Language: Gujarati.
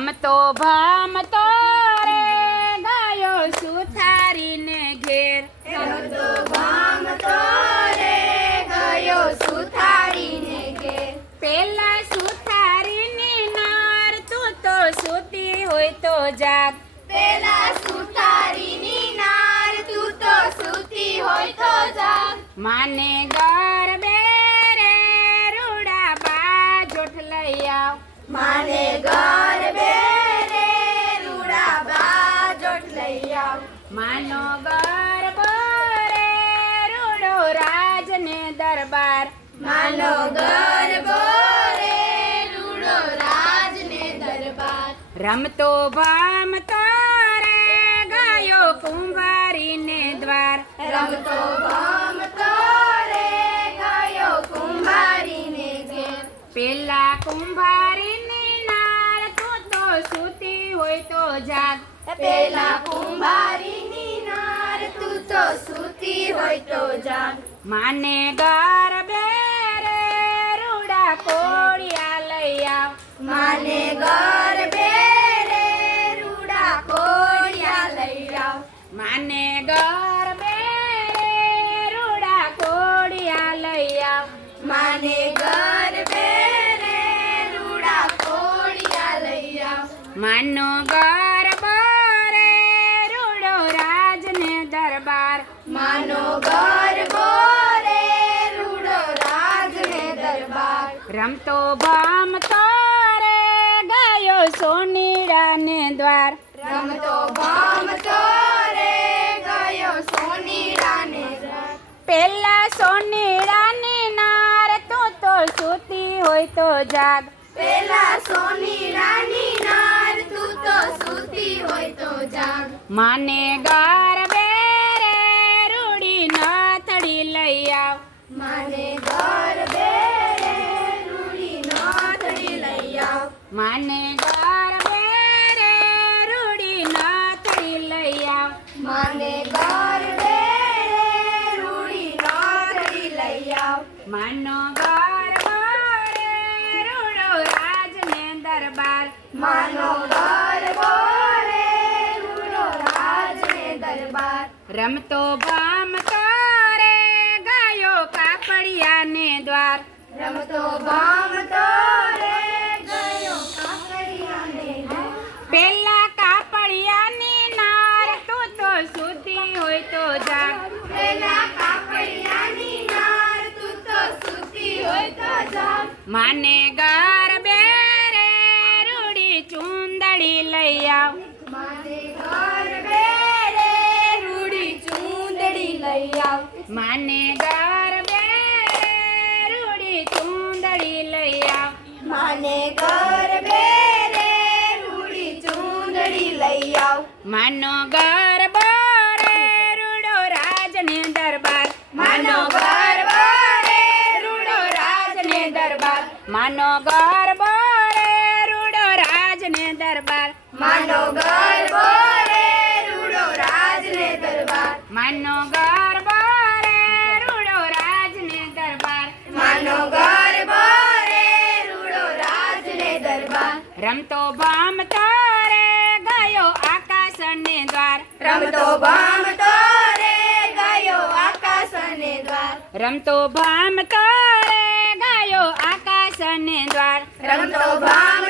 રમતો ભામતો રે ગયો સુથારીને ઘેર. રમતો ભામતો રે ગયો સુથારીને ઘેર. પેલા સુથારીની નાર તું તો સૂતી હોય તો જાગ. પેલા સુથારીની નાર તું તો સૂતી હોય તો જાગ. માને ગરબે રે રૂડા બાજોઠ લઈ આવ. માને ગરબે રે રૂડા બાજોઠ લઈ આવ. માનો ગરબો રે રૂડો રાજને દરબાર. માનો ગરબો રે રૂડો રાજને દરબાર. રમતો ભામતો રે ગયો કુંભારીને દ્વાર. રમતો ભામતો રે ગયો કુંભારીને ઘેર. પેલા કુંભારીની નાળ તું તો સૂતી હોય તો જાગ. પેલા કુંભારીની નાર તું તો સૂતી હોય તો જાગ. માને ગરબે રે રૂડા કોળિયા લઈ આવ. માને ગરબે રે રૂડા કોળિયા લઈ આવ. માને ગરબે રે રૂડા કોળિયા લઈ આવ. માને ગરબે રે રૂડા કોળિયા લઈ આવ. માનો ગરબો રે રૂડો રાજને દરબાર. માનો ગરબો રે રૂડો રાજને દરબાર. રમતો ભામતો રે ગયો સોનીડાને દ્વાર. રમતો ભામતો રે ગયો સોનીડાને દ્વાર. પેલા સોનીડાની નાર તું તો સૂતી હોય તો જાગ. પેલા સોનીડાની નાર તું તો સૂતી હોય તો જાગ. માને ગરબે રે રૂડી નાથડી લઈ આવ. માને ગરબે રે રૂડી નાથડી લઈ આવ. માને ગરબે રે રૂડી નાથડી લઈ આવ. માને ગરબે રે રૂડી નાથડી લઈ આવ. માનો ગરબો રે રૂડો રાજને દરબાર. માનો ગરબો રે રૂડો રાજને દરબાર. રમતો ભામતો રે ગયો કાપડિયાને દ્વાર. રમતો ભામતો રે ગયો કાકડિયાને ઘેર. પેલા કાપડિયાની નાર તું તો સૂતી હોય તો જાગ. પેલા કાકડિયાની નાર તું તો સૂતી હોય તો જાગ. માને ગરબે રે રૂડી ચુંદડી લઈ આવ. માને ગરબે રે રૂડી ચૂંદડી લઈ આવ. માને ગરબે રે રૂડી ચુંદડી લઈ આવ. માને ગરબે રે રૂડી ચૂંદડી લઈ આવ. માનો ગરબો રે રૂડો રાજને દરબાર. માનો ગરબો રે રૂડો રાજને દરબાર. માનો ગરબો રે રૂડો રાજને દરબાર. માનો ગરબો રે રૂડો રાજને દરબાર. માનો ગરબો રે રૂડો રાજને દરબાર. માનો ગરબો રે રૂડો રાજને દરબાર. રમતો ભામતો રે ગયો આકાશને દ્વાર. રમતો ભામતો રે ગયો આકાશને દ્વાર. રમતો ભામતો રે ગયો આકાશને દ્વાર. રમતો ભામતો